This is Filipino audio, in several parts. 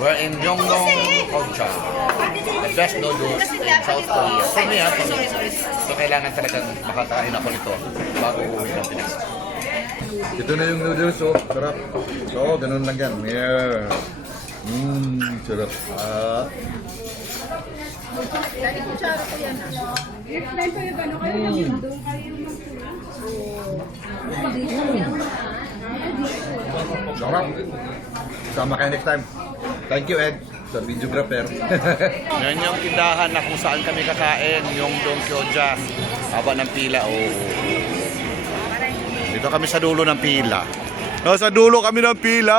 We're in Yongdong, Gyeongcha. The best noodles in South Korea. For me, so kailangan talagang makakain ako nito bago uuwi ng Pinas. Ito na yung noodles, oh. Sarap. So, ganun lang yan. Yeah. Sarap. Sarap. Sama kayo next time. Thank you, Ed, sa videographer. Yan yung tindahan na kung saan kami kakain, yung Gyeongcha. Haba ng pila, Dito kami sa dulo ng pila. Sa dulo kami ng pila.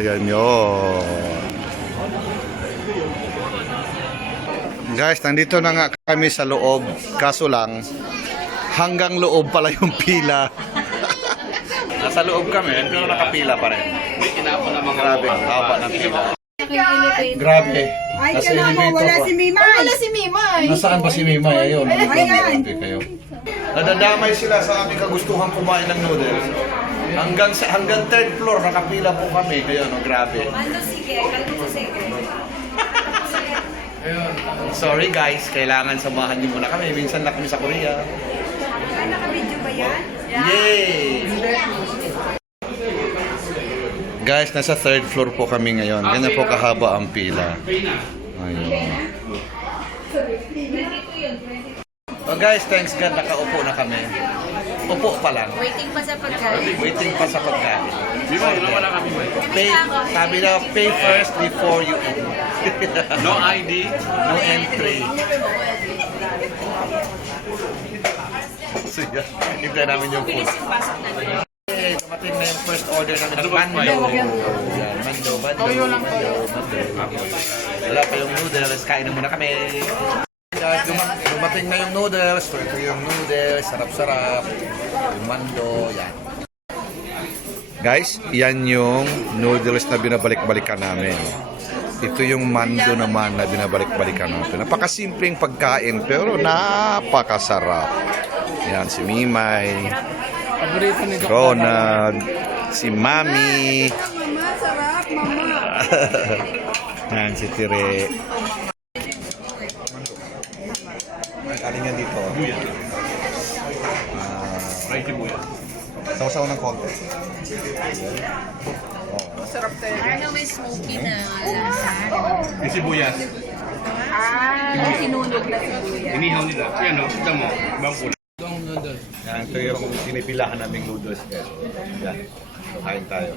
Yan yun. Guys, nandito na nga kami sa loob. Kaso lang, hanggang loob pala yung pila. Nasa loob kami, pero nakapila pa rin. Grabe, haba ng pila. Grabe. Ay, kaya mo, wala si Mimay. Wala si Mimay. Nasaan ba si Mimay? Ayun. Ayan. Kayo. Nadadamay sila sa aming kagustuhan kumain ng noodles. Hanggang third floor, nakapila po kami. Ayun, grabe. Sorry guys, kailangan samahan niyo muna kami. Minsan na kami sa Korea. Naka-video ba yan? Yay! Guys, nasa third floor po kami ngayon. Ganyan po kahaba ang pila. Ayun. Oh guys, thanks God, nakaupo na kami. Upo pa lang. Waiting pa sa pagkain. Waiting pa sa pagkain. Pay, sabi na, pay first before you eat. No ID. No entry. So, hintay namin yung food. Okay, dumating na yung first order namin ng mando. Yan, mando. Wala pa yung noodles, kain na muna kami. Guys, dumating na yung noodles. Ito yung noodles, sarap-sarap. Yung mando, yan. Guys, yan yung noodles na binabalik-balikan namin. Ito yung mando naman na binabalik-balikan natin. Napakasimpleng pagkain pero napakasarap. Yan, si Mimay, Ronald, si Mami. Mama, sarap, mama. Yan, si Tire. Ay, kalingan dito. Saw-saw ng konti. Parang may smoky na lasa. Yung sibuyas. Sinunog na sibuyas. Inihaw nila. Yan o. Kita mo. Ibang kulay. Yan, ito yung pinipilahan naming noodles. Yan. Kain tayo.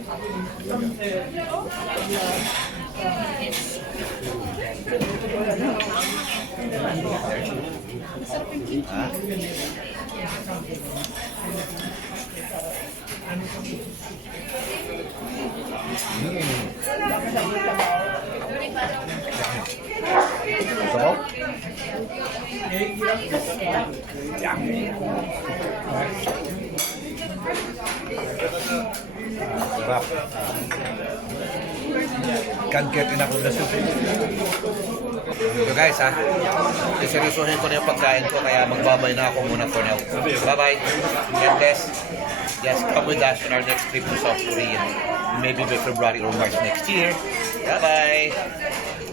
Ha? Sarap. Sarap. Can't get enough of the soup. So guys seryosohin ko na yung pagkain ko kaya magbabay na ako muna for now. Bye-bye. God bless. Just come with us on our next trip to South Korea. Maybe by February or March next year. Bye-bye.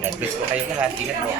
God bless po kayo lahat. Ingat po.